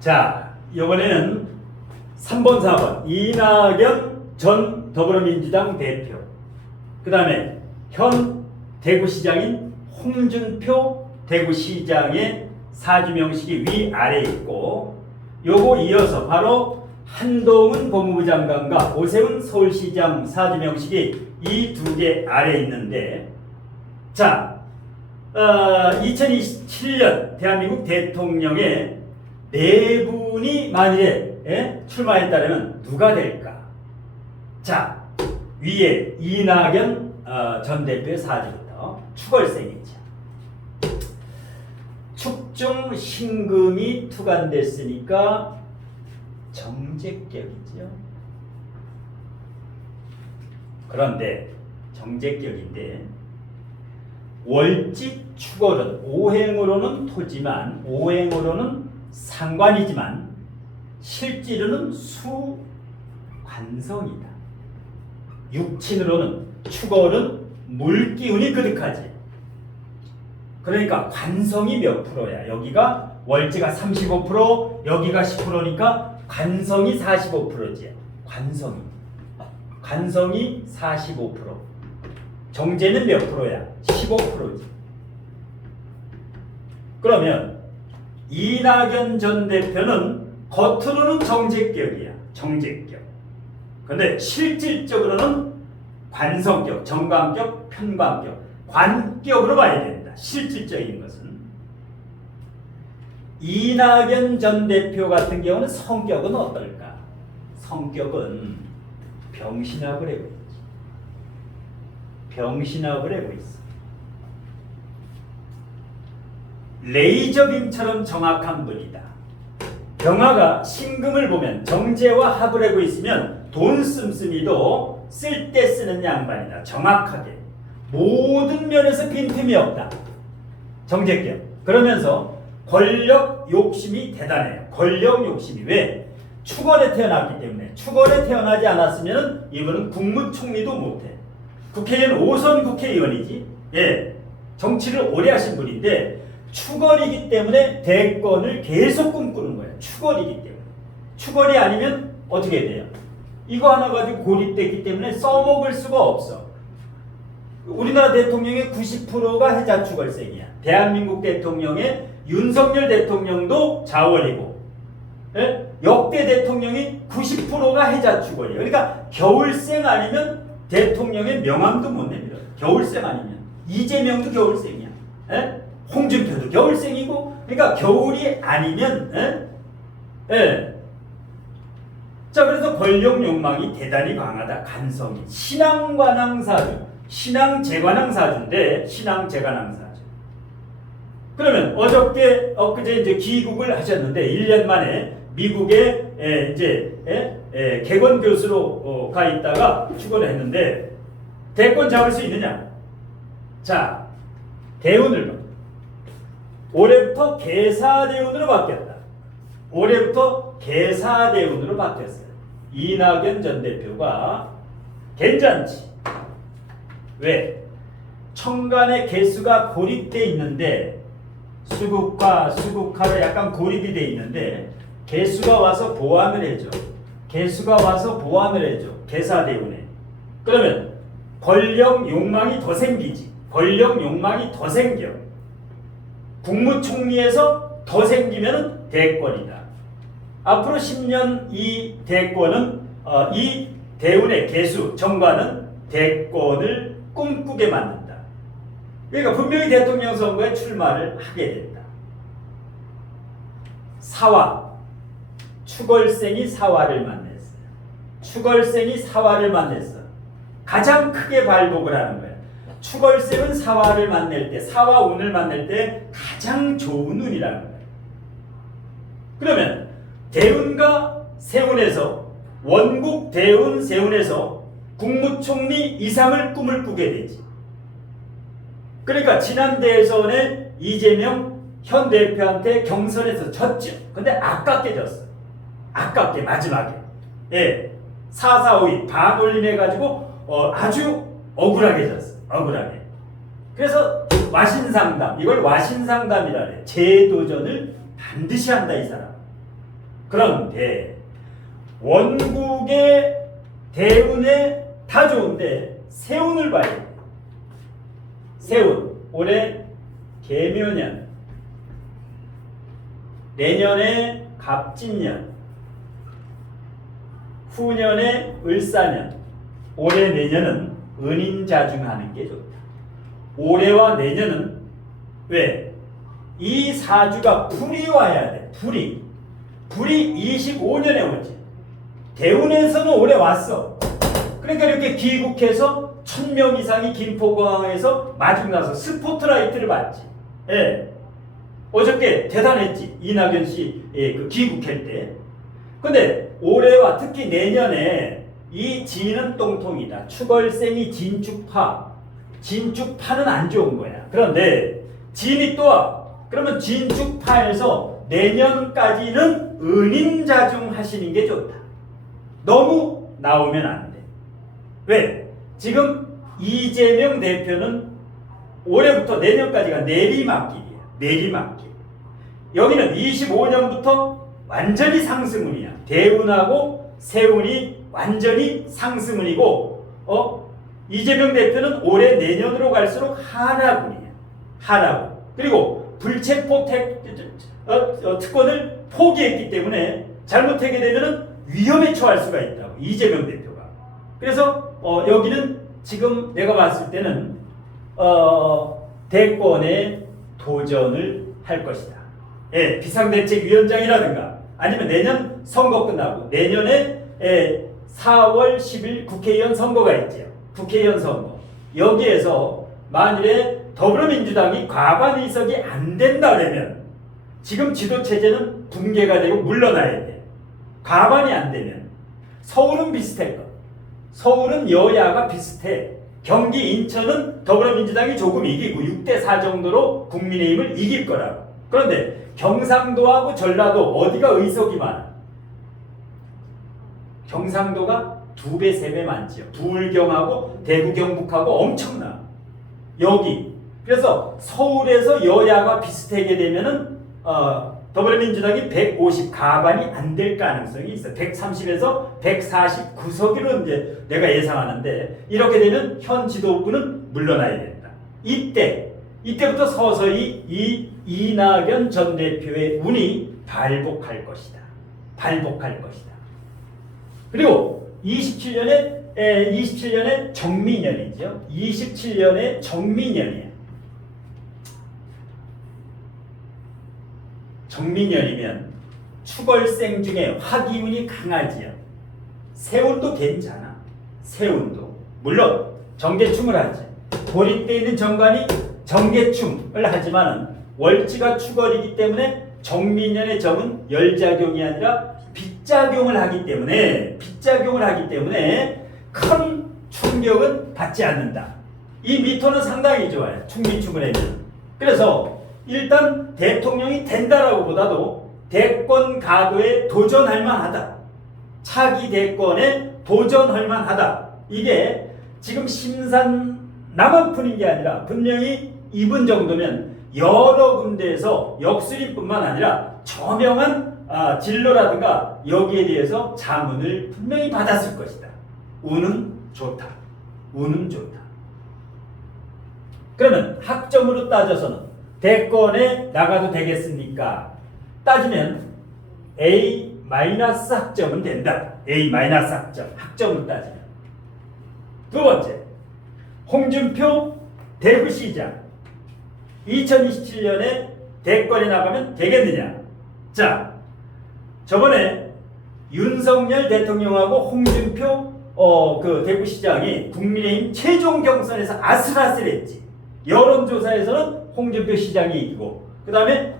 자, 이번에는 3번, 4번 이낙연 전 더불어민주당 대표, 그 다음에 현 대구시장인 홍준표 대구시장의 사주명식이 위아래에 있고, 요거 이어서 바로 한동훈 법무부 장관과 오세훈 서울시장 사주명식이 이 두 개 아래에 있는데, 자, 2027년 대한민국 대통령의 네 분이 만일에 출마했다면 누가 될까? 자, 위에 이낙연 전 대표의 사주부터 축월생이죠. 축중 신금이 투간됐으니까 정제격이죠. 그런데 정제격인데 월직 축월은 오행으로는 토지만, 오행으로는 상관이지만 실제로는 수관성이다. 육친으로는 축월은 물기운이 그득하지. 그러니까 관성이 몇 프로야? 여기가 월지가 35%, 여기가 10%니까 관성이 45%지. 관성이 45%. 정제는 몇 프로야? 15%지. 그러면 이낙연 전 대표는 겉으로는 정제격이야. 정제격. 근데 실질적으로는 관성격, 정관격, 편관격, 관격으로 봐야 된다. 실질적인 것은. 이낙연 전 대표 같은 경우는 성격은 어떨까? 성격은 병신합을 하고 있지. 병신합을 하고 있어. 레이저빔처럼 정확한 분이다. 병화가 신금을 보면 정제와 합을 하고 있으면 돈 씀씀이도 쓸 때 쓰는 양반이다. 정확하게. 모든 면에서 빈틈이 없다. 정제격. 그러면서 권력 욕심이 대단해요. 권력 욕심이. 왜? 축월에 태어났기 때문에. 축월에 태어나지 않았으면 이분은 국무총리도 못해. 국회의원 5선 국회의원이지. 예, 정치를 오래 하신 분인데 축월이기 때문에 대권을 계속 꿈꾸는 거예요. 축월이기 때문에. 축월이 아니면 어떻게 돼요? 이거 하나 가지고 고립됐기 때문에 써먹을 수가 없어. 우리나라 대통령의 90%가 해자축월생이야. 대한민국 대통령의 윤석열 대통령도 자월이고, 예? 역대 대통령이 90%가 해자축월이에요. 그러니까 겨울생 아니면 대통령의 명함도 못 냅니다. 겨울생 아니면. 이재명도 겨울생이야. 예? 홍준표도 겨울생이고. 그러니까 겨울이 아니면, 예? 예. 자, 그래서 권력 욕망이 대단히 강하다. 간성이. 신앙관왕사주. 신앙재관왕사주인데, 신앙재관왕사주. 그러면 엊그제 이제 귀국을 하셨는데 1년 만에 미국에 개건 교수로 가 있다가 출근을 했는데 대권 잡을 수 있느냐? 자, 대운을 봐. 올해부터 계사대운으로 바뀌었다. 올해부터 계사대운으로 바뀌었어요. 이낙연 전 대표가 괜찮지. 왜? 천간의 개수가 고립되어 있는데 수국과 수국화로 약간 고립이 되어 있는데 개수가 와서 보완을 해줘. 개수가 와서 보완을 해줘. 계사대운에. 그러면 권력 욕망이 더 생기지. 권력 욕망이 더 생겨. 국무총리에서 더 생기면 대권이다. 앞으로 10년 이 대권은 이 대운의 개수 정관은 대권을 꿈꾸게 만든다. 그러니까 분명히 대통령 선거에 출마를 하게 된다. 사화. 축월생이 사화를 만났어요. 축월생이 사화를 만났어. 가장 크게 발복을 하는 거야. 축월생은 사화를 만날 때, 사화 운을 만날 때 가장 좋은 운이라는 거야. 그러면 대운과 세운에서, 원국 대운 세운에서 국무총리 이상을 꿈을 꾸게 되지. 그러니까 지난 대선에 이재명 현 대표한테 경선에서 졌죠. 근데 아깝게 졌어. 아깝게 마지막에. 예, 4,4,5위 반올림해가지고 아주 억울하게 졌어. 억울하게. 그래서 와신상담, 이걸 와신상담이라 그래. 재도전을 반드시 한다 이 사람. 그런데 원국의 대운에 다 좋은데 세운을 봐야 돼. 세운 올해 개묘년, 내년에 갑진년, 후년에 을사년, 올해 내년은 은인자중하는 게 좋다. 올해와 내년은 왜? 이 사주가 불이 와야 돼. 불이 25년에 오지. 대운에서는 올해 왔어. 그러니까 이렇게 귀국해서 1000명 이상이 김포공항에서 마중나서 스포트라이트를 받지. 예. 어저께 대단했지. 이낙연 씨 그 귀국할 때. 근데 올해와 특히 내년에 이 진은 똥통이다. 축월생이 진축파. 진축파는 안 좋은 거야. 그런데 진이 또 와. 그러면 진축파에서 내년까지는 은인자중 하시는 게 좋다. 너무 나오면 안 돼. 왜? 지금 이재명 대표는 올해부터 내년까지가 내리막길이야. 내리막길. 여기는 25년부터 완전히 상승운이야. 대운하고 세운이 완전히 상승운이고, 이재명 대표는 올해 내년으로 갈수록 하락운이야. 하락운. 그리고 불체포 특권을 포기했기 때문에 잘못하게 되면은 위험에 처할 수가 있다고. 이재명 대표가. 그래서 여기는 지금 내가 봤을 때는 대권에 도전을 할 것이다. 예, 비상대책위원장이라든가 아니면 내년 선거 끝나고 내년에 4월 10일 국회의원 선거가 있죠. 국회의원 선거. 여기에서 만일에 더불어민주당이 과반 의석이 안 된다 그러면 지금 지도체제는 붕괴가 되고 물러나야 돼. 과반이 안 되면 서울은 비슷할 거. 서울은 여야가 비슷해. 경기 인천은 더불어민주당이 조금 이기고 6대4 정도로 국민의힘을 이길 거라고. 그런데 경상도하고 전라도 어디가 의석이 많아? 경상도가 2배, 3배 많지요. 부울경하고 대구, 경북하고 엄청나. 여기. 그래서 서울에서 여야가 비슷하게 되면은 더불어민주당이 150 가반이 안 될 가능성이 있어. 130에서 149석으로 이제 내가 예상하는데 이렇게 되면 현 지도부는 물러나야 된다. 이때부터 서서히 이 이낙연 전 대표의 운이 발복할 것이다. 발복할 것이다. 그리고 27년에 정미년이죠. 27년에 정미년이야. 정미년이면 축월생 중에 화기운이 강하지요. 세운도 괜찮아. 세운도. 물론 정계충을 하지. 고립되어 있는 정관이 정계충을 하지만은 월지가 축월이기 때문에 정미년의 정은 열작용이 아니라 빗작용을 하기 때문에 큰 충격은 받지 않는다. 이 미토는 상당히 좋아요. 충미충을 하면. 그래서 일단 대통령이 된다라고 보다도 대권 가도에 도전할 만하다. 차기 대권에 도전할 만하다. 이게 지금 심산 나만 푸는 게 아니라 분명히 이분 정도면 여러 군데에서 역술인뿐만 아니라 저명한 진로라든가 여기에 대해서 자문을 분명히 받았을 것이다. 운은 좋다. 운은 좋다. 그러면 학점으로 따져서는 대권에 나가도 되겠습니까? 따지면 A- 학점은 된다. A- 학점으로 따지면. 두 번째, 홍준표 대구시장 2027년에 대권에 나가면 되겠느냐? 자, 저번에 윤석열 대통령하고 홍준표 그 대구시장이 국민의힘 최종 경선에서 아슬아슬했지. 여론조사에서는 홍준표 시장이 이기고, 그 다음에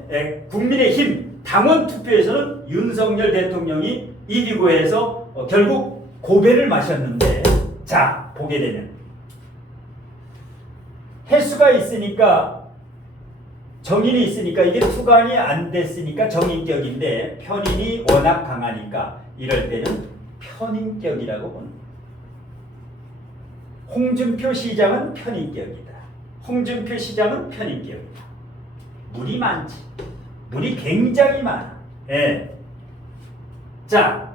국민의힘 당원 투표에서는 윤석열 대통령이 이기고 해서 결국 고배를 마셨는데, 자, 보게 되면 횟수가 있으니까, 정인이 있으니까 이게 투간이 안 됐으니까 정인격인데 편인이 워낙 강하니까 이럴 때는 편인격이라고 보는 거예요. 홍준표 시장은 편인격이다. 홍준표 시장은 편인격이다. 물이 많지. 물이 굉장히 많아. 예. 자,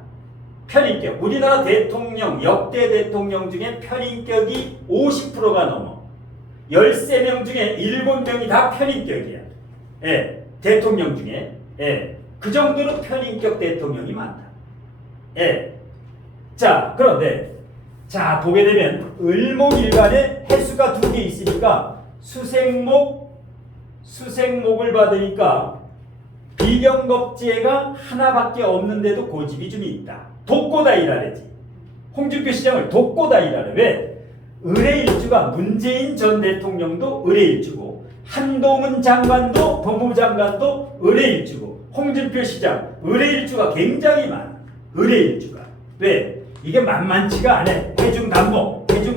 편인격. 우리나라 대통령, 역대 대통령 중에 편인격이 50%가 넘어. 13명 중에 7명이 다 편인격이야. 예, 대통령 중에. 예, 그 정도로 편인격 대통령이 많다. 예. 자, 그런데, 자, 보게 되면, 을목일간에 해수가 2개 있으니까, 수생목을 받으니까, 비경겁제가 하나밖에 없는데도 고집이 좀 있다. 독고다이라래지. 홍준표 시장을 독고다이라래. 왜? 의뢰일주가 문재인 전 대통령도 의뢰일주고 한동훈 장관도 법무부 장관도 의뢰일주고 홍준표 시장 의뢰일주가 굉장히 많아. 의뢰일주가. 왜? 이게 만만치가 않아. 해중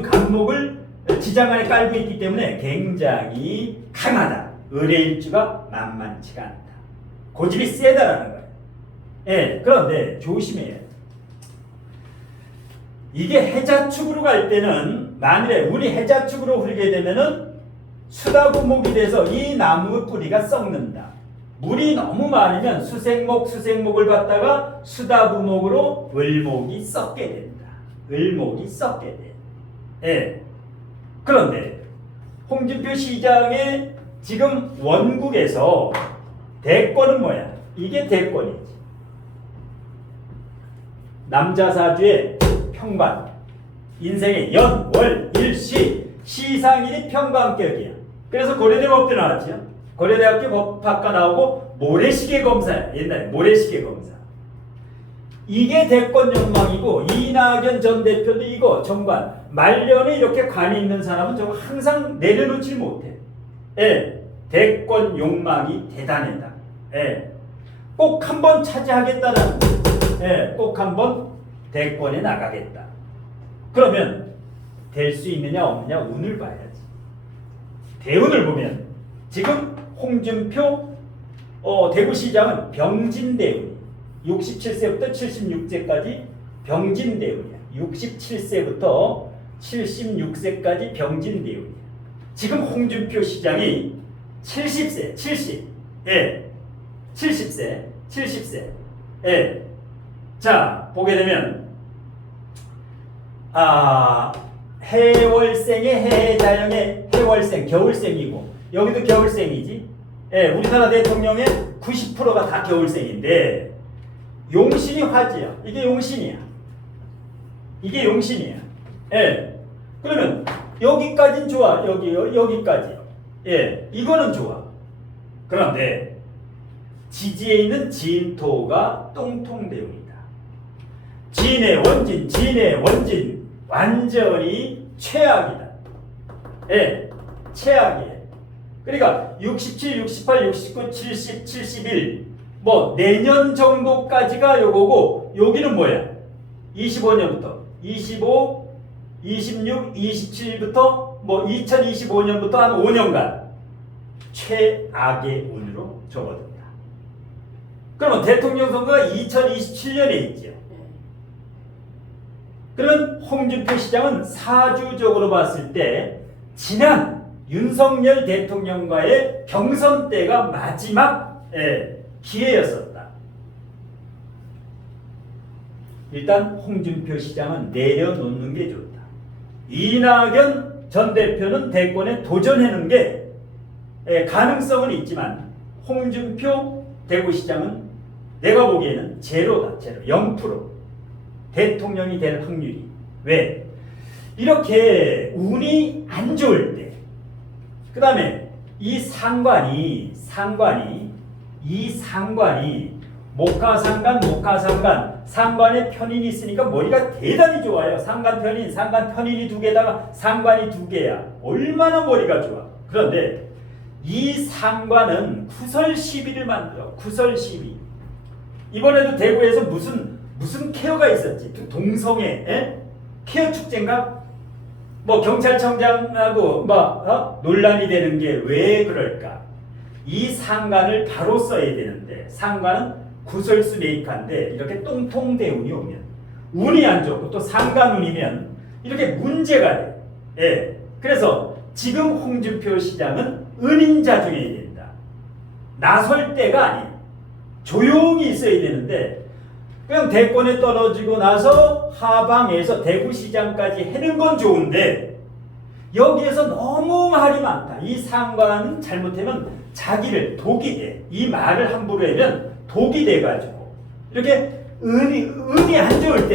간목을 지장 안에 깔고 있기 때문에 굉장히 강하다. 의뢰일주가 만만치가 않다. 고집이 세다라는 거예요. 예, 그런데 조심해야 돼. 이게 해자축으로 갈 때는 만일에 운이 해자축으로 흐르게 되면은 수다구목이 돼서 이 나무 뿌리가 썩는다. 물이 너무 많으면 수생목을 받다가 수다구목으로 을목이 썩게 된다. 을목이 썩게 돼. 예. 그런데 홍준표 시장의 지금 원국에서 대권은 뭐야? 이게 대권이지. 남자 사주의 평관, 인생의 연, 월, 일, 시상일이 평관격이야. 그래서 고려대법대 나왔죠. 고려대학교 법학과 나오고 모래시계 검사야. 옛날에 모래시계 검사. 이게 대권 욕망이고 이낙연 전 대표도 이거 정관 말년에 이렇게 관이 있는 사람은 저거 항상 내려놓지 못해. 예, 대권 욕망이 대단하다. 예, 꼭 한번 차지하겠다는. 예, 꼭 한번 대권에 나가겠다. 그러면 될 수 있느냐 없느냐 운을 봐야지. 대운을 보면 지금 홍준표 대구시장은 병진대운이 67세부터 76세까지 병진대운이야. 67세부터 76세까지 병진대운이야. 지금 홍준표 시장이 70세, 70. 예. 70세. 예. 자, 보게 되면 해월생의 해자형의 해월생, 겨울생이고 여기도 겨울생이지. 예, 우리나라 대통령의 90%가 다 겨울생인데 용신이 화지야. 이게 용신이야. 예. 그러면 여기까지는 좋아. 여기까지. 예, 이거는 좋아. 그런데 지지에 있는 진토가 똥통대운이다. 진의 원진 완전히 최악이다. 예, 최악이에요. 그러니까 67, 68, 69, 70, 71 뭐 내년 정도까지가 요거고 여기는 뭐야? 25년부터 25, 26, 27부터 뭐 2025년부터 한 5년간 최악의 운으로 접어든다. 그러면 대통령 선거가 2027년에 있죠. 그러면 홍준표 시장은 사주적으로 봤을 때 지난 윤석열 대통령과의 경선 때가 마지막 기회였었다. 일단 홍준표 시장은 내려놓는 게 좋다. 이낙연 전 대표는 대권에 도전하는 게 가능성은 있지만 홍준표 대구시장은 내가 보기에는 제로다. 0%. 대통령이 될 확률이. 왜? 이렇게 운이 안 좋을 때, 그 다음에 이 상관이 상관에 편인이 있으니까 머리가 대단히 좋아요. 상관 편인이 2개다가 상관이 2개야. 얼마나 머리가 좋아. 그런데 이 상관은 구설 시비를 만들어. 구설 시비. 이번에도 대구에서 무슨 케어가 있었지? 동성애 케어 축제인가? 뭐 경찰청장하고 논란이 되는 게 왜 그럴까? 이 상관을 바로 써야 되는데 상관은 구설수 메이커인데 이렇게 똥통대운이 오면 운이 안 좋고 또 상관운이면 이렇게 문제가 돼. 예. 그래서 지금 홍준표 시장은 은인자중해야 된다. 나설 때가 아니야. 조용히 있어야 되는데 그냥 대권에 떨어지고 나서 하방에서 대구시장까지 해는 건 좋은데 여기에서 너무 말이 많다. 이 상관은 잘못하면 자기를 독이 돼. 이 말을 함부로 하면 독이 돼가지고 이렇게 운이 안 좋을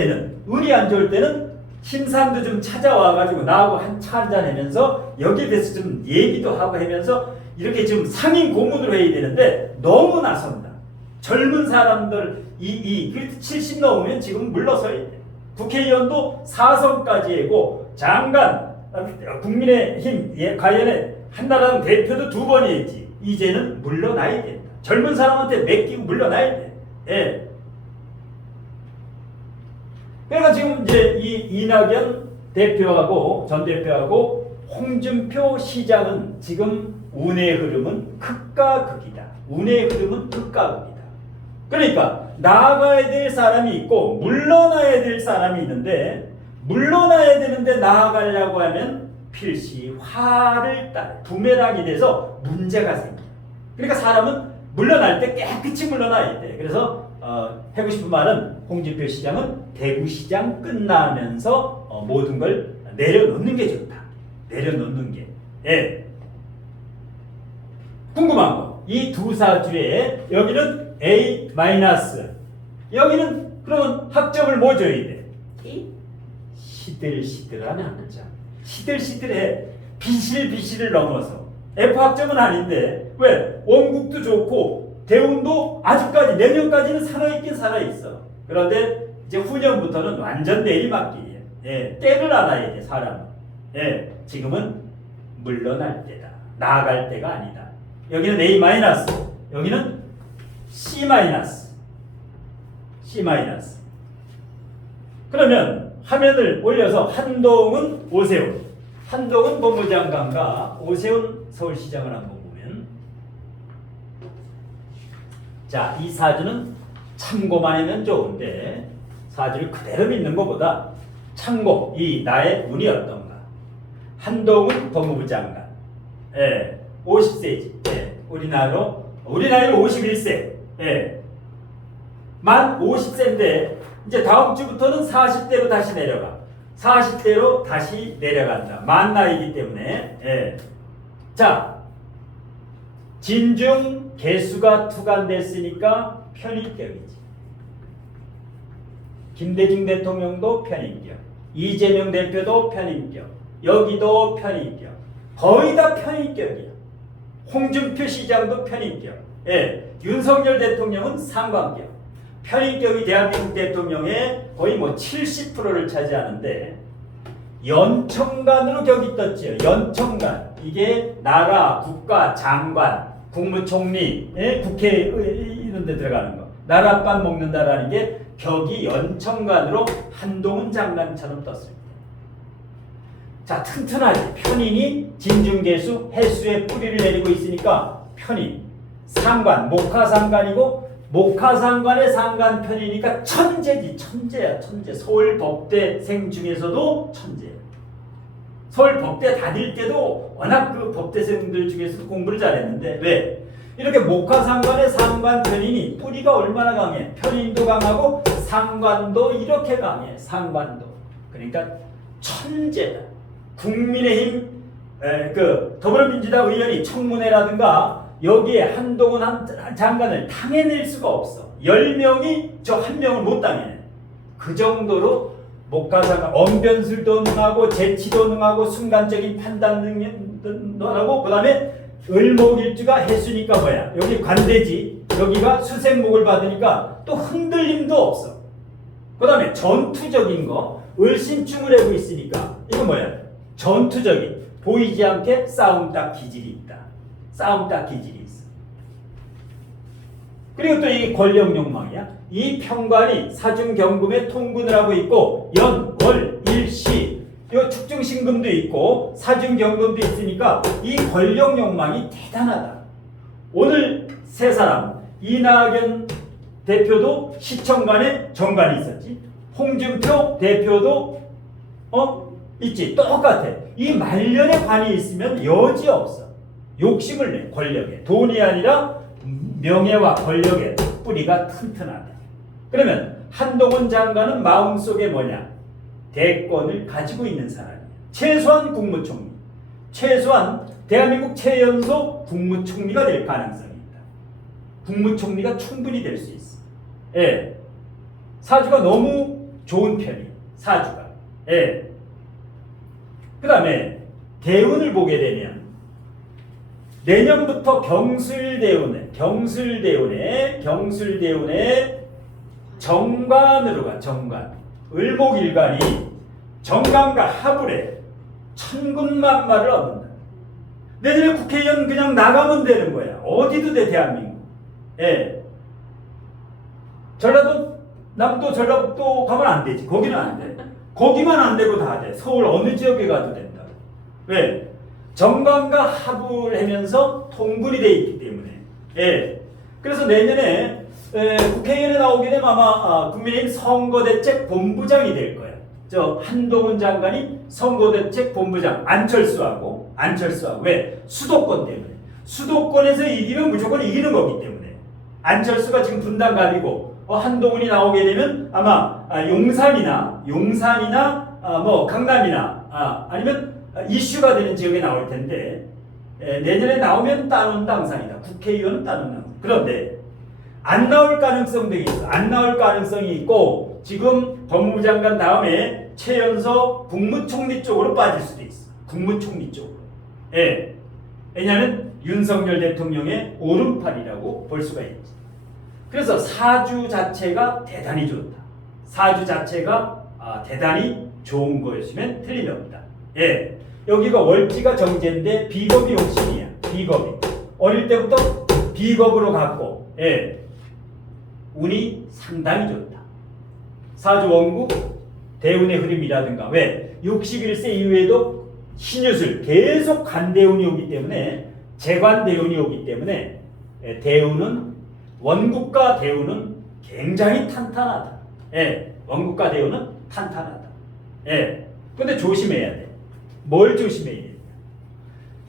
때는 심사도 좀 찾아와가지고 나하고 한 차 한잔 하면서 여기에 대해서 좀 얘기도 하고 하면서 이렇게 좀 상인 고문으로 해야 되는데 너무 나선다. 젊은 사람들 그래도 70 넘으면 지금 물러서야 돼. 국회의원도 4선까지 하고 장관 국민의힘 관련해 한나라당 대표도 2번 했지. 이제는 물러나야 된다. 젊은 사람한테 맡기고 물러나야 돼. 예. 그러니까 지금 이제 이낙연 대표하고 전 대표하고 홍준표 시장은 지금 운의 흐름은 극과 극이다. 운의 흐름은 극과 극이다. 그러니까 나아가야 될 사람이 있고 물러나야 될 사람이 있는데 물러나야 되는데 나아가려고 하면 필시 화를 따라 부메랑이 돼서 문제가 생겨. 그러니까 사람은 물러날 때 깨끗이 물러나야 돼. 그래서 하고 싶은 말은 홍준표 시장은 대구시장 끝나면서 모든 걸 내려놓는 게 좋다. 내려놓는 게. 예. 궁금한 거. 이 두 사주에 여기는 A-, 여기는 그러면 학점을 뭐 줘야 돼? 시들시들한 학점. 시들시들해. 비실비실을 넘어서. F학점은 아닌데 왜? 원국도 좋고 대운도 아직까지 내년까지는 살아있긴 살아있어. 그런데 이제 후년부터는 완전 내리막길이에요. 예, 때를 알아야 돼 사람은. 예, 지금은 물러날 때다. 나아갈 때가 아니다. 여기는 A-, 여기는 C-. 그러면 화면을 올려서 한동훈, 오세훈, 한동훈 법무장관과 오세훈 서울시장을 한번 보면, 자, 이 사주는 참고만 하면 좋은데 사주를 그대로 믿는 것보다 참고, 이 나의 운이 어떤가. 한동훈 법무부 장관, 50세지. 우리 나이로 51세. 만 50세인데 이제 다음 주부터는 40대로 다시 내려가. 40대로 다시 내려간다. 만 나이기 때문에. 자, 진중 개수가 투간됐으니까 편입격이지. 김대중 대통령도 편입격, 이재명 대표도 편입격, 여기도 편입격, 거의 다 편입격이야. 홍준표 시장도 편입격, 윤석열 대통령은 상관격. 편입격이 대한민국 대통령의 거의 70%를 차지하는데 연청관으로 격이 떴지요. 연청관. 이게 나라, 국가, 장관, 국무총리, 국회 이런 데 들어가는 거. 나라밥 먹는다라는 게 격이 연청관으로 한동훈 장관처럼 떴습니다. 자, 튼튼하지. 편인이 진중개수, 해수에 뿌리를 내리고 있으니까 편인. 상관, 목화상관이고 목화상관의 상관편이니까 천재지. 천재야, 천재. 서울법대생 중에서도 천재야. 서울법대 다닐 때도 워낙 그 법대생들 중에서도 공부를 잘했는데 왜? 이렇게 목화상관의 상관편인이 뿌리가 얼마나 강해? 편인도 강하고 상관도 이렇게 강해. 상관도. 그러니까 천재다. 국민의힘 그 더불어민주당 의원이 청문회라든가 여기에 한동훈 장관을 당해낼 수가 없어. 10명이 저 한 명을 못 당해내. 그 정도로 목화상관 언변술도 능하고 재치도 능하고 순간적인 판단 능력도 하고, 그 다음에 을목일주가 해수니까 뭐야? 여기 관대지. 여기가 수생목을 받으니까 또 흔들림도 없어. 그 다음에 전투적인 거 을신충을 하고 있으니까 이거 뭐야? 전투적인, 보이지 않게 싸움딱 기질이 있다. 싸움딱 기질이 있어. 그리고 또 이 권력 욕망이야. 이 평관이 사중경금에 통근을 하고 있고 연, 월, 일시 이 축중신금도 있고 사중경금도 있으니까 이 권력 욕망이 대단하다. 오늘 세 사람, 이낙연 대표도 시청관에 정관이 있었지. 홍준표 대표도 있지. 똑같아. 이 말년에 관이 있으면 여지 없어. 욕심을 내. 권력에. 돈이 아니라 명예와 권력의 뿌리가 튼튼하다. 그러면 한동훈 장관은 마음속에 뭐냐? 대권을 가지고 있는 사람이에요. 최소한 국무총리. 최소한 대한민국 최연소 국무총리가 될 가능성이 있다. 국무총리가 충분히 될 수 있어. 예. 사주가 너무 좋은 편이에요. 사주가. 예. 그 다음에 대운을 보게 되면 내년부터 경술대운에 정관으로 가. 정관. 을목일간이 정관과 합을해 천군만마를 얻는다. 내년에 국회의원 그냥 나가면 되는 거야. 어디도 돼 대한민국. 예. 전라도 남도 전라도 가면 안 되지. 거기는 안 돼. 거기만 안 되고 다 돼. 서울 어느 지역에 가도 된다. 왜? 정관과 합을 하면서 통분이 돼 있기 때문에. 예. 그래서 내년에 국회의원에 나오게 되면 아마 국민의힘 선거대책 본부장이 될 거야. 저 한동훈 장관이 선거대책 본부장 안철수하고 왜? 수도권 때문에. 수도권에서 이기면 무조건 이기는 거기 때문에. 안철수가 지금 분당갑이고 한동훈이 나오게 되면 아마 용산이나 뭐 강남이나 아니면 이슈가 되는 지역에 나올 텐데 내년에 나오면 따놓은 당상이다. 국회의원은 따놓은 당상. 그런데 안 나올 가능성도 있어. 안 나올 가능성이 있고 지금 법무부 장관 다음에 최연소 국무총리 쪽으로 빠질 수도 있어. 국무총리 쪽으로. 예. 왜냐하면 윤석열 대통령의 오른팔이라고 볼 수가 있지. 그래서 사주 자체가 대단히 좋다. 사주 자체가 대단히 좋은 것이면 틀림이 없다. 예. 여기가 월지가 정제인데 비겁이 욕심이야. 비겁이. 어릴 때부터 비겁으로 갔고, 예. 운이 상당히 좋다. 사주 원국 대운의 흐름이라든가 왜 61세 이후에도 신유술 계속 간대운이 오기 때문에 재관대운이 오기 때문에 대운은 원국과 대운은 굉장히 탄탄하다. 예, 원국과 대운은 탄탄하다. 예, 근데 조심해야 돼. 뭘 조심해야 돼?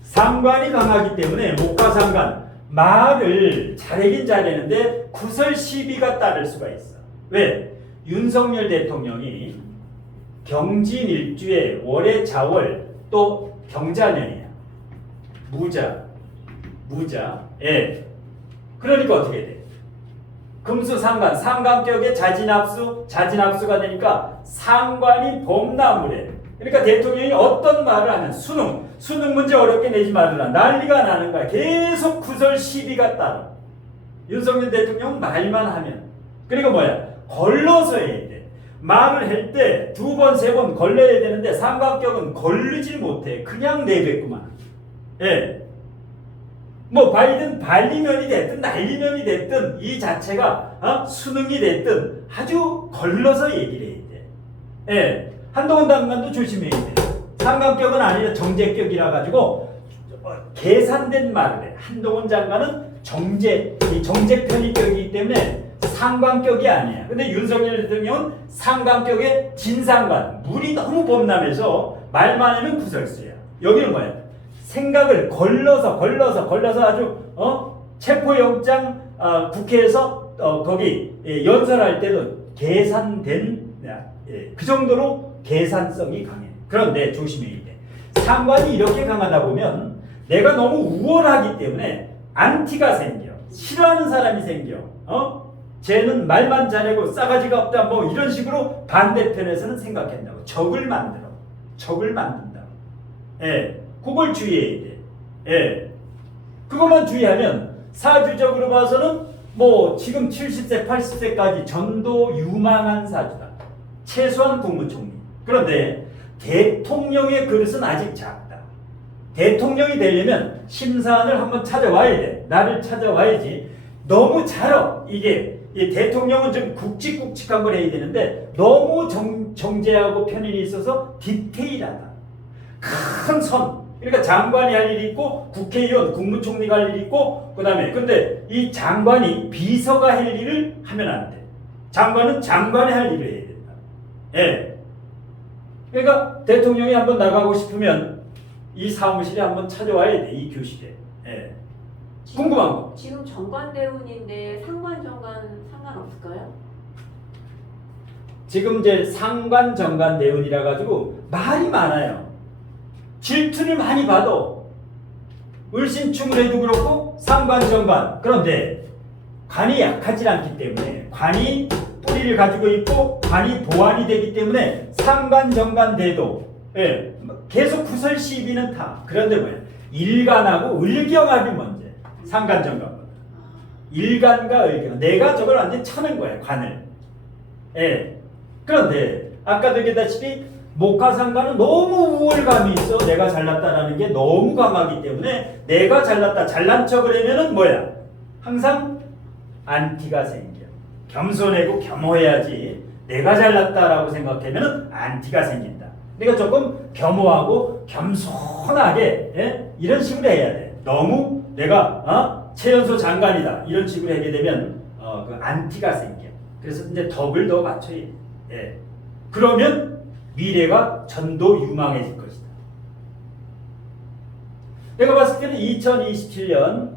상관이 강하기 때문에 목과상관 말을 잘하긴 잘하는데 구설 시비가 따를 수가 있어. 왜? 윤석열 대통령이 경진일주에 월의 자월 또 경자년이야. 무자. 예. 그러니까 어떻게 돼? 금수상관, 상관격에 자진합수가 되니까 상관이 범나무래. 그러니까 대통령이 어떤 말을 하면 수능 문제 어렵게 내지 말으라 난리가 나는 거야. 계속 구설 시비가 따라. 윤석열 대통령은 말만 하면. 그리고 뭐야? 걸러서 해야 돼. 말을 할 때 두 번, 세 번 걸러야 되는데 삼각격은 걸르질 못해. 그냥 내뱉구만. 예. 뭐 바이든 발리면이 됐든 날리면이 됐든 이 자체가 수능이 됐든 아주 걸러서 얘기를 해야 돼. 예. 한동훈 장관도 조심해야 돼. 삼각격은 아니라 정제격이라 가지고 계산된 말을 해. 한동훈 장관은 정제 편의격이기 때문에 상관격이 아니야. 근데 윤석열 대통령은 상관격의 진상관. 물이 너무 범람해서 말만 하면 구설수야. 여기는 뭐야? 생각을 걸러서 아주 체포영장 국회에서 거기 연설할 때도 계산된 그 정도로 계산성이 강해. 그런데 조심해야 돼. 상관이 이렇게 강하다 보면 내가 너무 우월하기 때문에 안티가 생겨. 싫어하는 사람이 생겨. 쟤는 말만 잘하고 싸가지가 없다. 뭐 이런 식으로 반대편에서는 생각한다고. 적을 만든다고. 예. 그걸 주의해야 돼. 예. 그것만 주의하면 사주적으로 봐서는 뭐 지금 70세, 80세까지 전도 유망한 사주다. 최소한 국무총리. 그런데 대통령의 그릇은 아직 작다. 대통령이 되려면 심사안을 한번 찾아와야 돼. 나를 찾아와야지. 너무 잘어. 이게 이 대통령은 좀 굵직굵직한 걸 해야 되는데 너무 정제하고 편인이 있어서 디테일하다. 큰 선. 그러니까 장관이 할 일이 있고 국회의원, 국무총리가 할 일이 있고 그다음에 근데 이 장관이 비서가 할 일을 하면 안 돼. 장관은 장관이 할 일을 해야 된다. 예. 그러니까 대통령이 한번 나가고 싶으면 이 사무실에 한번 찾아와야 돼. 이 교실에. 예. 궁금한 거. 지금 정관대운인데 상관 정관 상관없을까요? 지금 이제 상관, 정관, 대운이라 가지고 말이 많아요. 질투를 많이 받아. 을신충을 해도 그렇고 상관, 정관. 그런데 관이 약하지 않기 때문에 관이 뿌리를 가지고 있고 관이 보완이 되기 때문에 상관, 정관, 대도 예, 계속 구설시비는 다. 그런데 뭐야? 일간하고 을경합이 문제. 상관, 정관보다. 일간과 을경. 내가 저걸 완전 쳐는 거야, 관을. 예. 그런데 아까도 얘기했다시피 목화상관은 너무 우월감이 있어. 내가 잘났다라는 게 너무 강하기 때문에 내가 잘났다, 잘난 척을 하면은 뭐야? 항상 안티가 생겨. 겸손하고 겸허해야지. 내가 잘났다라고 생각하면은 안티가 생긴다. 그러니까 조금 겸허하고 겸손하게 예? 이런 식으로 해야 돼. 너무 내가 최연소 장관이다 이런 식으로 하게 되면 그 안티가 생겨. 그래서 이제 덕을 더 갖춰야 돼. 예. 그러면 미래가 전도유망해질 것이다. 내가 봤을 때는 2027년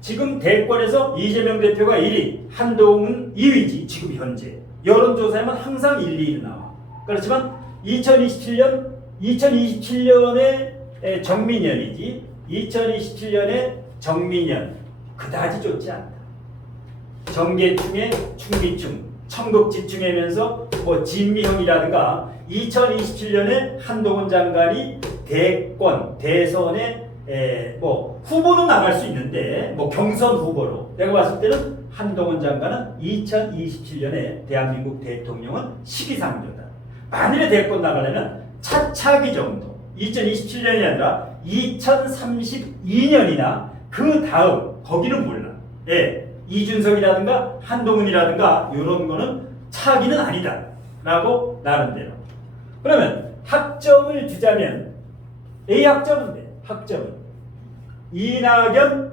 지금 대권에서 이재명 대표가 1위, 한동훈 2위지 지금 현재. 여론조사에만 항상 1, 2위 나와. 그렇지만 2027년에 정민연이지 2027년에 정민연 그다지 좋지 않다. 정계충에 충미충, 청극집중하면서 뭐 진미형이라든가 2027년에 한동훈 장관이 대선에 뭐 후보로 나갈 수 있는데 뭐 경선 후보로 내가 봤을 때는 한동훈 장관은 2027년에 대한민국 대통령은 시기상조다. 만일에 대권 나가려면 차차기 정도 2027년이 아니라 2032년이나 그 다음 거기는 몰라. 예. 이준석이라든가 한동훈이라든가 이런 거는 차기는 아니다 라고 나름대로. 그러면 학점을 주자면 A학점은 돼. 학점은 이낙연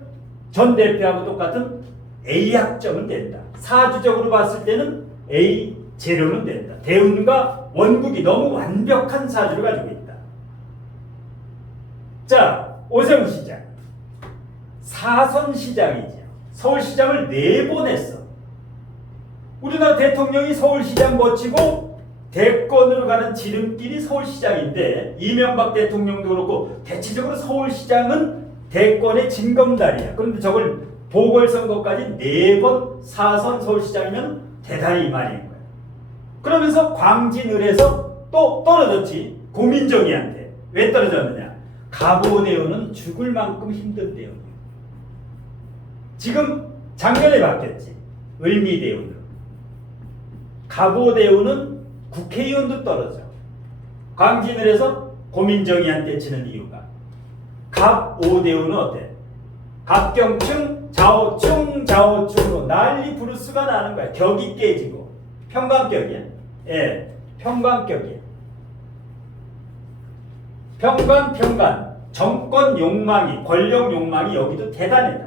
전 대표하고 똑같은 A학점은 된다. 사주적으로 봤을 때는 A0는 된다. 대운과 원국이 너무 완벽한 사주를 가지고 있다. 자, 오세훈 시장 사선시장이죠. 서울시장을 4번 했어. 우리나라 대통령이 서울시장 거치고 대권으로 가는 지름길이 서울시장인데 이명박 대통령도 그렇고 대체적으로 서울시장은 대권의 징검다리야. 그런데 저걸 보궐선거까지 4번 4선 서울시장이면 대단히 이만인 거야. 그러면서 광진을에서 또 떨어졌지. 고민정이한테. 왜 떨어졌느냐? 가보대우는 죽을 만큼 힘든 대우야. 지금 작년에 바뀌었지. 을미대우는. 가보대우는 국회의원도 떨어져. 광진을에서 고민정이한테 치는 이유가 갑오대우는 어때? 갑경충 좌우충으로 난리 부르스가 나는 거야. 격이 깨지고 평강격이야. 예, 평강격이야. 평관 정권 욕망이 권력 욕망이 여기도 대단하다.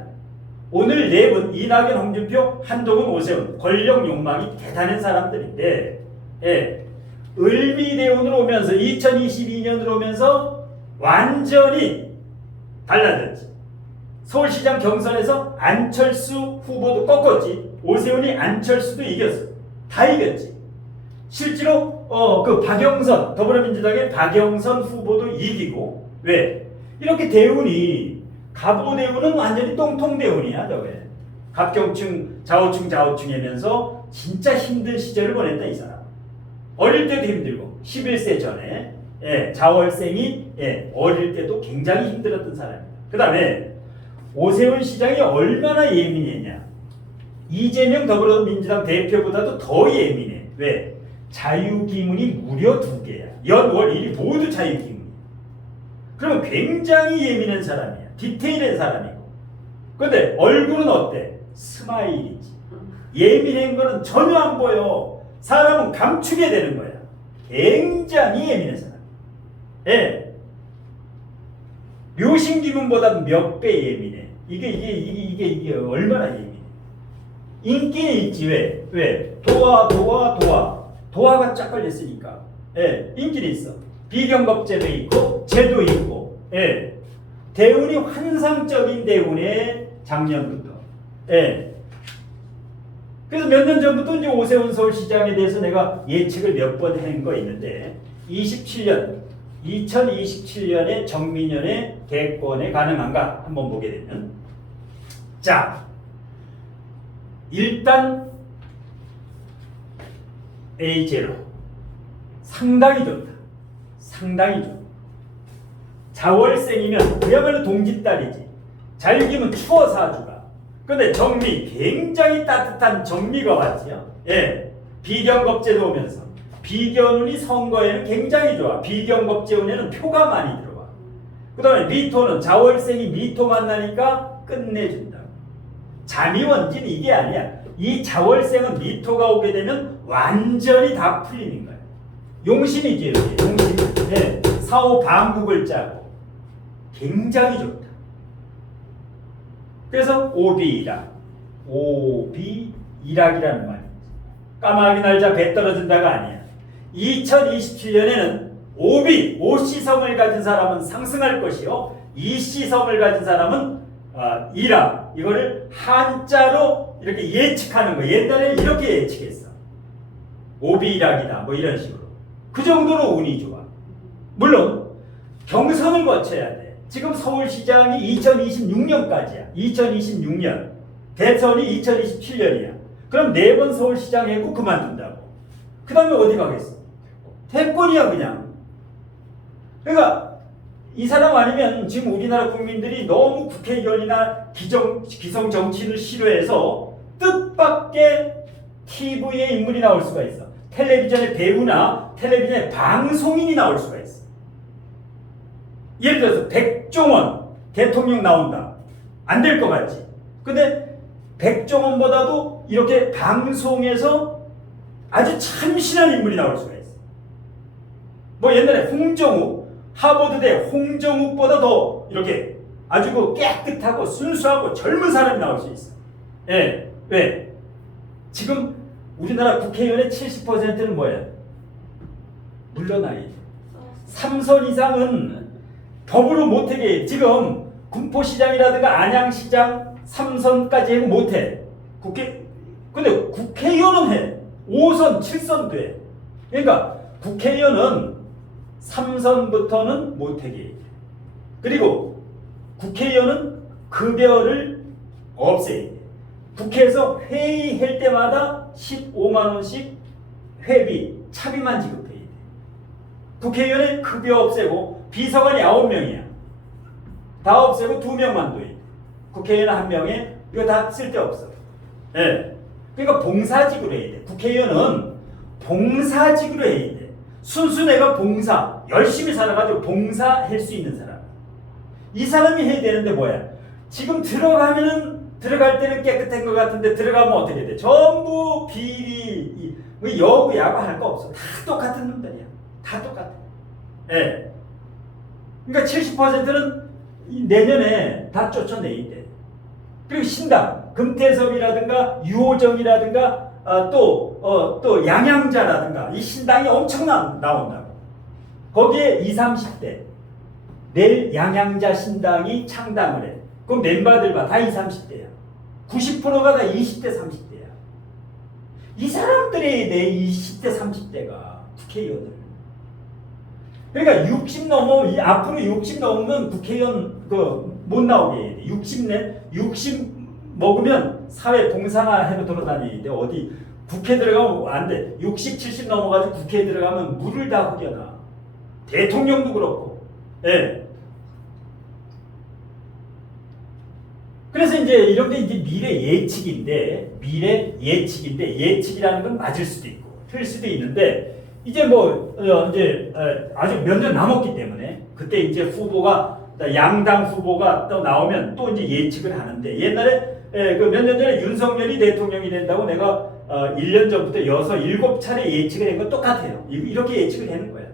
오늘 네 분 이낙연, 홍준표, 한동훈, 오세훈 권력 욕망이 대단한 사람들인데 예, 을미대운으로 오면서 2022년으로 오면서 완전히 달라졌지. 서울시장 경선에서 안철수 후보도 꺾었지. 오세훈이 안철수도 이겼어. 다 이겼지. 실제로 그 박영선 더불어민주당의 박영선 후보도 이기고. 왜? 이렇게 대운이 가보대운은 완전히 똥통대운이야. 저게 갑경충 좌우충하면서 진짜 힘든 시절을 보냈다 이 사람. 어릴 때도 힘들고 11세 전에 자월생이 어릴 때도 굉장히 힘들었던 사람이다. 그 다음에 오세훈 시장이 얼마나 예민했냐. 이재명 더불어민주당 대표보다도 더 예민해. 왜? 자유기문이 무려 2개야. 연월 1이 모두 자유기문. 그러면 굉장히 예민한 사람이야. 디테일한 사람이고. 근데 얼굴은 어때? 스마일이지. 예민한 거는 전혀 안 보여. 사람은 감추게 되는 거야. 굉장히 예민한 사람. 예. 묘신기문보다도 몇 배 예민해. 이게 얼마나 예민해. 인기는 있지. 왜? 도화가 쫙 걸렸으니까. 예. 인기는 있어. 비경겁제도 있고 제도 있고. 예. 대운이 환상적인 대운에 작년부터. 예. 그래서 몇 년 전부터 이제 오세훈 서울시장에 대해서 내가 예측을 몇 번 한 거 있는데 2027년에 정민연의 대권에 가능한가 한번 보게 되면 자 일단 A0 상당히 좋다. 상당히 좋다. 자월생이면 그야말로 동짓딸이지. 잘 익으면 추워서 아주가. 근데 정미 굉장히 따뜻한 정미가 왔지요. 예, 비경겁제도 오면서 비견운이 선거에는 굉장히 좋아. 비경겁제운에는 표가 많이 들어와. 그 다음에 미토는 자월생이 미토 만나니까 끝내준다. 자미원진 이게 아니야. 이 자월생은 미토가 오게 되면 완전히 다 풀리는 거야. 용신이지 이렇게. 용신. 네. 사오 방국을 짜고 굉장히 좋다. 그래서 오비일학. 오비일학이라는 말이지. 까마귀 날자 배 떨어진다가 아니야. 2027년에는 오시성을 가진 사람은 상승할 것이요. 이시성을 가진 사람은 일학. 이거를 한자로 이렇게 예측하는 거. 옛날에 이렇게 예측했어. 오비일학이다. 뭐 이런 식으로. 그 정도로 운이 좋아. 물론 경선을 거쳐야 돼. 지금 서울시장이 2026년까지야. 2026년. 대선이 2027년이야. 그럼 4번 서울시장 했고 그만둔다고. 그 다음에 어디 가겠어? 대권이야 그냥. 그러니까 이 사람 아니면 지금 우리나라 국민들이 너무 국회의원이나 기성 정치인을 싫어해서 뜻밖의 TV에 인물이 나올 수가 있어. 텔레비전의 배우나 텔레비전의 방송인이 나올 수가 있어. 예를 들어서 백종원 대통령 나온다. 안 될 것 같지? 근데 백종원보다도 이렇게 방송에서 아주 참신한 인물이 나올 수가 있어. 뭐 옛날에 홍정욱, 하버드대 홍정욱보다 더 이렇게 아주 그 깨끗하고 순수하고 젊은 사람이 나올 수 있어. 예, 왜? 지금 우리나라 국회의원의 70%는 뭐야? 물러나야 돼. 3선 이상은 법으로 못하게. 지금 군포시장이라든가 안양시장 3선까지 해도 못해. 근데 국회의원은 해. 5선, 7선 돼. 그러니까 국회의원은 3선부터는 못하게 해. 그리고 국회의원은 급여를 없애야 돼. 국회에서 회의할 때마다 15만 원씩 회비, 차비만 지급해야 돼. 국회의원의 급여 없애고 비서관이 9명이야. 다 없애고 2명만 둬야 돼. 국회의원 1명에 이거 다 쓸데없어. 예. 그러니까 봉사직으로 해야 돼. 국회의원은 봉사직으로 해야 돼. 순수 내가 봉사, 열심히 살아가지고 봉사할 수 있는 사람. 이 사람이 해야 되는데 뭐야? 지금 들어갈 때는 깨끗한 것 같은데 들어가면 어떻게 돼? 전부 비리, 여고 야구 할 거 없어. 다 똑같은 놈들이야. 다 똑같아. 예. 그러니까 70%는 내년에 다 쫓아내야 돼. 그리고 신당, 금태섭이라든가 유호정이라든가 또 양양자라든가 이 신당이 엄청 나온다고. 거기에 20, 30대 내일 양양자 신당이 창당을 해. 그럼 멤버들 봐. 다 20, 30대야. 90%가 다 20대, 30대야. 이 사람들이 내 20대, 30대가 국회의원을. 그러니까 60 앞으로 60 넘으면 국회의원 못 나오게 해야 돼. 60 먹으면 사회 봉사나 해도 돌아다녀야 돼. 어디 국회 들어가면 안 돼. 60, 70 넘어가지고 국회에 들어가면 물을 다 흐려놔. 대통령도 그렇고. 예. 그래서 이제 이런 게 이제 미래 예측인데 예측이라는 건 맞을 수도 있고 틀릴 수도 있는데 이제 아직 몇 년 남았기 때문에 그때 이제 후보가 양당 후보가 또 나오면 또 이제 예측을 하는데 옛날에 그 몇 년 전에 윤석열이 대통령이 된다고 내가 1년 전부터 6, 7차례 예측을 한 건 똑같아요. 이렇게 예측을 하는 거야.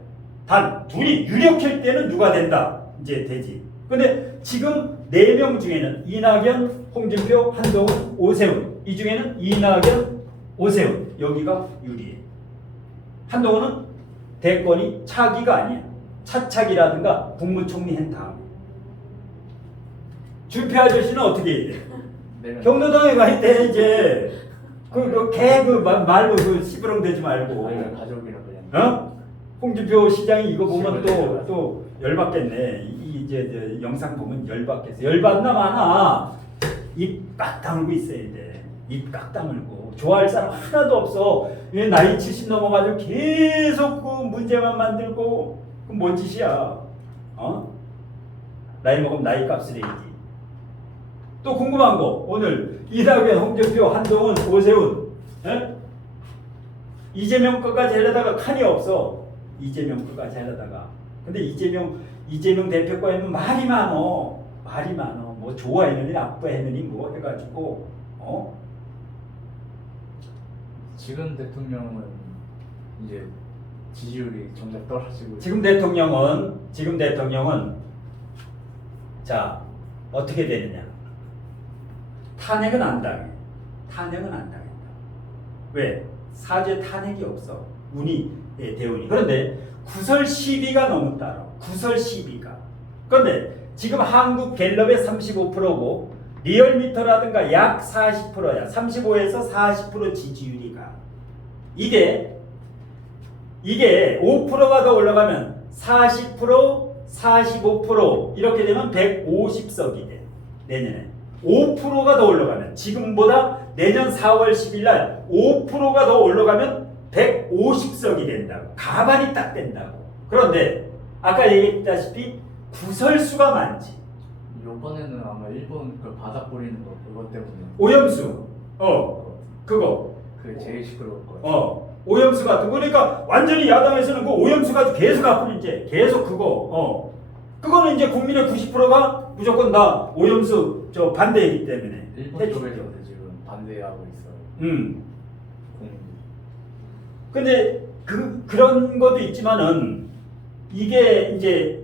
단 둘이 유력할 때는 누가 된다 이제 되지. 근데 지금 4명 중에는 이낙연, 홍준표, 한동훈, 오세훈. 이 중에는 이낙연, 오세훈. 여기가 유리해. 한동훈은 대권이 차기가 아니야. 차차기라든가 국무총리 한 다음에. 준표 아저씨는 어떻게 해야 돼? 경로당에 가 있대 이제. 말로 시부렁대지 말고. 아이가 가족이라 그냥. 어? 홍준표 시장이 이거 보면 시부렁대지 또 열받겠네. 이제 영상 보면 열받겠어. 열받나 마나 입 꽉 다물고 있어야 돼. 입 꽉 다물고 좋아할 사람 하나도 없어. 왜 나이 70 넘어가지고 계속 그 문제만 만들고 그건 뭔 짓이야? 어? 나이 먹으면 나이 값을 해야지. 또 궁금한 거 오늘 이낙연, 홍준표, 한동훈, 오세훈, 에? 이재명 거까지 하려다가 칸이 없어. 이재명 거까지 하려다가. 근데 이재명 대표 거에는 말이 많어. 뭐 좋아했느니 나빠했느니 뭐 해가지고 지금 대통령은 이제 지지율이 점점 떨어지고. 지금 대통령은 자 어떻게 되느냐? 탄핵은 안 당해. 탄핵은 안 당한다. 왜? 사죄 탄핵이 없어. 대운이. 그런데 구설 시비가 너무 따라. 구설 시비가. 그런데 지금 한국 갤럽의 35%고 리얼미터라든가 약 40%야. 35에서 40% 지지율이가. 이게 5%가 더 올라가면 40%, 45% 이렇게 되면 150석이 돼. 내년에. 5%가 더 올라가면 지금보다 내년 4월 10일 날 5%가 더 올라가면 150석이 된다고. 가반이 딱 된다고. 그런데 아까 얘기했다시피 구설수가 많지. 이번에는 아마 일본 그 바닥 뿌리는 거 그것 때문에. 오염수. 그거. 그 제일 시끄러울 거예요. 오염수 같은 거. 그러니까 완전히 야당에서는 그 오염수 가지고 계속 앞으로 이제 계속 그거. 그거는 이제 국민의 90%가 무조건 다 오염수 반대이기 때문에. 일본 쪽에서 지금 반대하고 있어요. 근데 그런 것도 있지만은 이게 이제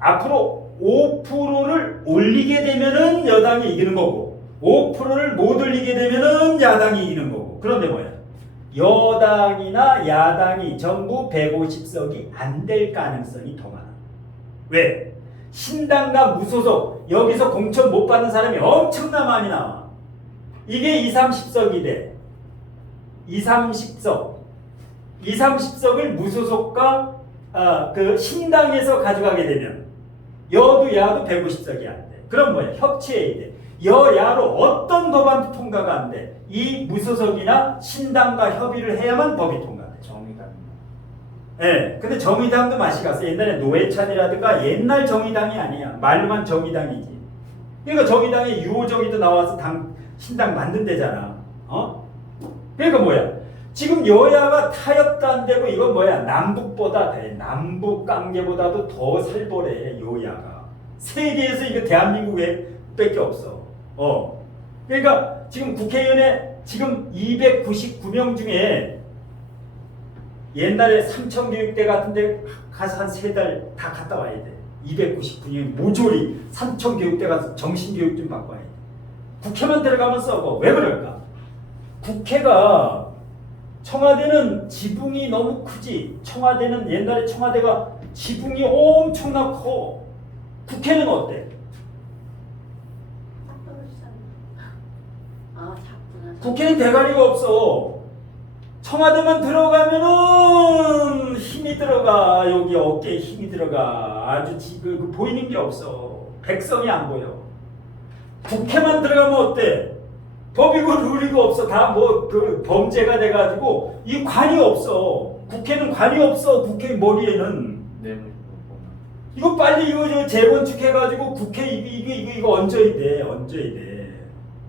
앞으로 5%를 올리게 되면은 여당이 이기는 거고 5%를 못 올리게 되면은 야당이 이기는 거고. 그런데 뭐야? 여당이나 야당이 전부 150석이 안 될 가능성이 더 많아. 왜? 신당과 무소속 여기서 공천 못 받는 사람이 엄청나 많이 나와. 이게 20, 30석이 돼. 20, 30석. 20, 30석을 무소속과 그 신당에서 가져가게 되면 여도 야도 150석이 안 돼. 그럼 뭐야? 협치해야 돼. 여야로 어떤 법안도 통과가 안 돼. 이 무소속이나 신당과 협의를 해야만 법이 통과돼. 정의당. 네, 근데 정의당도 맛이 갔어. 옛날에 노회찬이라든가 옛날 정의당이 아니야. 말로만 정의당이지. 그러니까 정의당에 유호정의도 나와서 신당 만든대잖아. 그러니까 뭐야? 지금 여야가 타협도 안 되고 이건 뭐야? 남북보다 남북 관계보다도 더 살벌해 여야가. 세계에서 이거 대한민국에 밖에 없어. 그러니까 지금 국회의원에 지금 299명 중에 옛날에 삼천교육대 같은데 가서 한 3달 다 갔다 와야 돼. 299명 모조리 삼천교육대 가서 정신교육 좀 받고 와야 돼. 국회만 들어가면 썩어. 왜 그럴까? 국회가 청와대는 지붕이 너무 크지. 청와대는 옛날에 청와대가 지붕이 엄청나 커. 국회는 어때? 국회는 대가리가 없어. 청와대만 들어가면은 힘이 들어가. 여기 어깨에 힘이 들어가. 아주 보이는 게 없어. 백성이 안 보여. 국회만 들어가면 어때? 법이고 룰이고 없어. 다 범죄가 돼가지고 이 관이 없어. 국회는 관이 없어. 국회 머리에는. 이거 빨리 이거 재건축해가지고 국회 이거 얹어야 돼.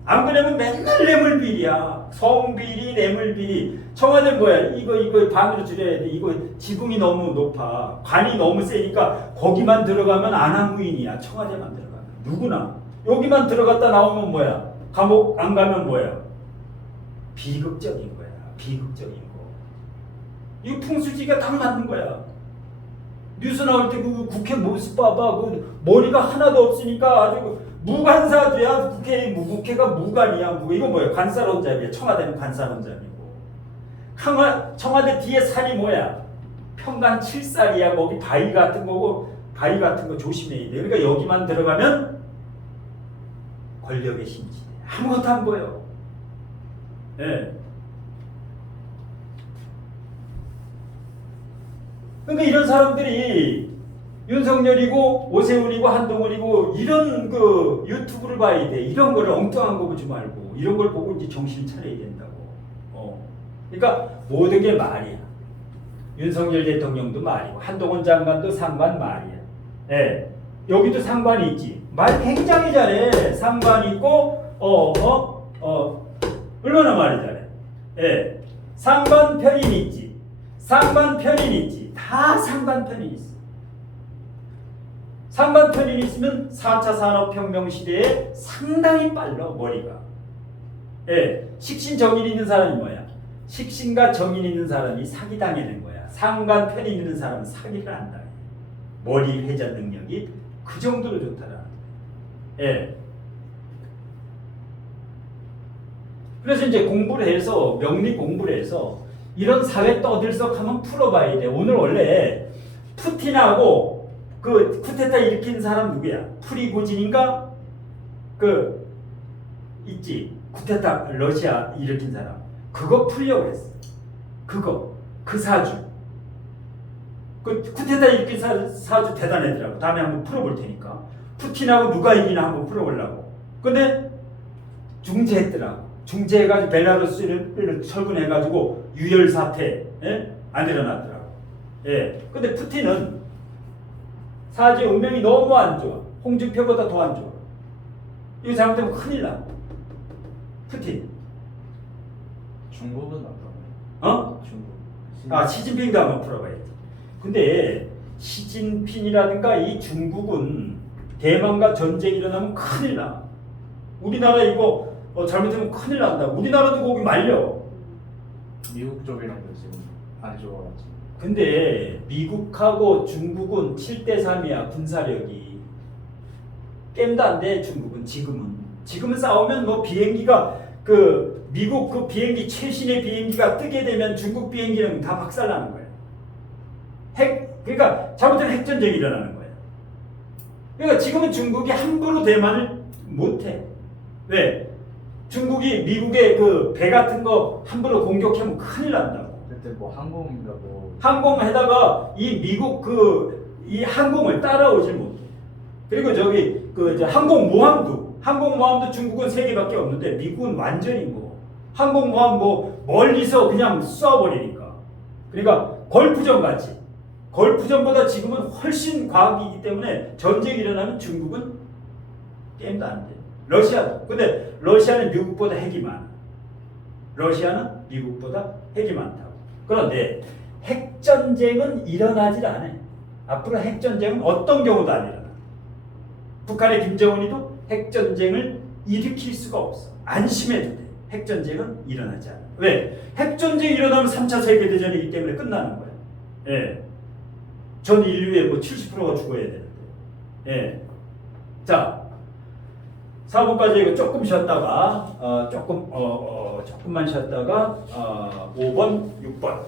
안 그러면 맨날 뇌물비리야. 성비리, 뇌물비리. 청와대 뭐야? 이거 반으로 줄여야 돼. 이거 지붕이 너무 높아. 관이 너무 세니까 거기만 들어가면 안한무인이야. 청와대만 들어가면. 누구나. 여기만 들어갔다 나오면 뭐야? 감옥 안 가면 뭐야? 비극적인 거야. 비극적인 거. 이거 풍수지가 딱 맞는 거야. 뉴스 나올 때 그 국회 모습 봐봐. 그 머리가 하나도 없으니까 아주 무관사주야. 국회가 무관이야. 이거 뭐야? 관사론잡이야. 청와대는 관사론잡이고. 청와대 뒤에 산이 뭐야? 평간 7살이야. 거기 바위 같은 거고 바위 같은 거 조심해야 돼. 그러니까 여기만 들어가면 권력의 심지네. 아무것도 안 보여. 예. 그러니까 이런 사람들이 윤석열이고 오세훈이고 한동훈이고 이런 그 유튜브를 봐야 돼. 이런 거를 엉뚱한 거 보지 말고 이런 걸 보고 이제 정신 차려야 된다고. 그러니까 모든 게 말이야. 윤석열 대통령도 말이고 한동훈 장관도 상관 말이야. 예. 여기도 상관이 있지. 말 굉장히 잘해. 상관 있고 얼마나 말이 잘해. 예. 상관 편인 있지. 상관 편인 있지. 다 상관 편인 있어. 상관 편인 있으면 4차 산업혁명 시대에 상당히 빨라 머리가. 예. 식신정인 있는 사람이 뭐야? 식신과 정인 있는 사람이 사기당하는 거야. 상관 편인 있는 사람은 사기를 안 당해. 머리 회전 능력이 그 정도로 좋더라. 예. 그래서 이제 공부를 해서 명리 공부를 해서 이런 사회 떠들썩하면 풀어봐야 돼. 오늘 원래 푸틴하고 그 쿠데타 일으킨 사람 누구야? 프리고진인가? 그 있지. 쿠데타 러시아 일으킨 사람. 그거 풀려고 했어. 그거 그 사주. 그 쿠데타 일으킨 사주 대단하더라고. 다음에 한번 풀어볼 테니까. 푸틴하고 누가 이기나 한번 풀어보려고. 근데 중재했더라고. 중재해가지고 벨라루스를 철군해가지고 유혈 사태 안 일어났더라고. 예. 근데 푸틴은 사주의 운명이 너무 안 좋아. 홍준표보다 더 안 좋아. 이거 잘못되면 큰일 나. 푸틴. 중국은 어떤가요? 중국. 시진핑도 한번 풀어봐야지. 근데 시진핑이라든가 이 중국은 대만과 전쟁이 일어나면 큰일 나. 우리나라 이거 잘못하면 큰일 난다. 우리나라도 거기 말려. 미국 쪽이랑도 지금 안 좋아가지고. 근데 미국하고 중국은 7대3이야 군사력이. 게임도 안 돼 중국은 지금은 싸우면 뭐 비행기가 그 미국 그 비행기 최신의 비행기가 뜨게 되면 중국 비행기는 다 박살나는 거야. 그러니까 잘못하면 핵전쟁이 일어나는 거야. 그러니까 지금은 중국이 함부로 대만을 못해. 왜? 중국이 미국의 그 배 같은 거 함부로 공격하면 큰일 난다고. 그때 뭐 항공인가 뭐 항공에다가 이 미국 이 항공을 따라오질 못해. 그리고 저기 이제 항공모함도 중국은 3개밖에 없는데 미국은 완전히 뭐 항공모함 뭐 멀리서 그냥 쏴버리니까. 그러니까 걸프전 같이. 걸프전보다 지금은 훨씬 과학이기 때문에 전쟁이 일어나면 중국은 게임도 안 돼. 러시아도. 근데 러시아는 미국보다 핵이 많아. 러시아는 미국보다 핵이 많다고. 그런데 핵전쟁은 일어나질 않아. 앞으로 핵전쟁은 어떤 경우도 안 일어나. 북한의 김정은이도 핵전쟁을 일으킬 수가 없어. 안심해도 돼. 핵전쟁은 일어나지 않아. 왜? 핵전쟁이 일어나면 3차 세계대전이기 때문에 끝나는 거야. 예. 전 인류의 뭐 70%가 죽어야 되는데. 예. 자, 4번까지 이거 조금 쉬었다가 조금만 쉬었다가 5번, 6번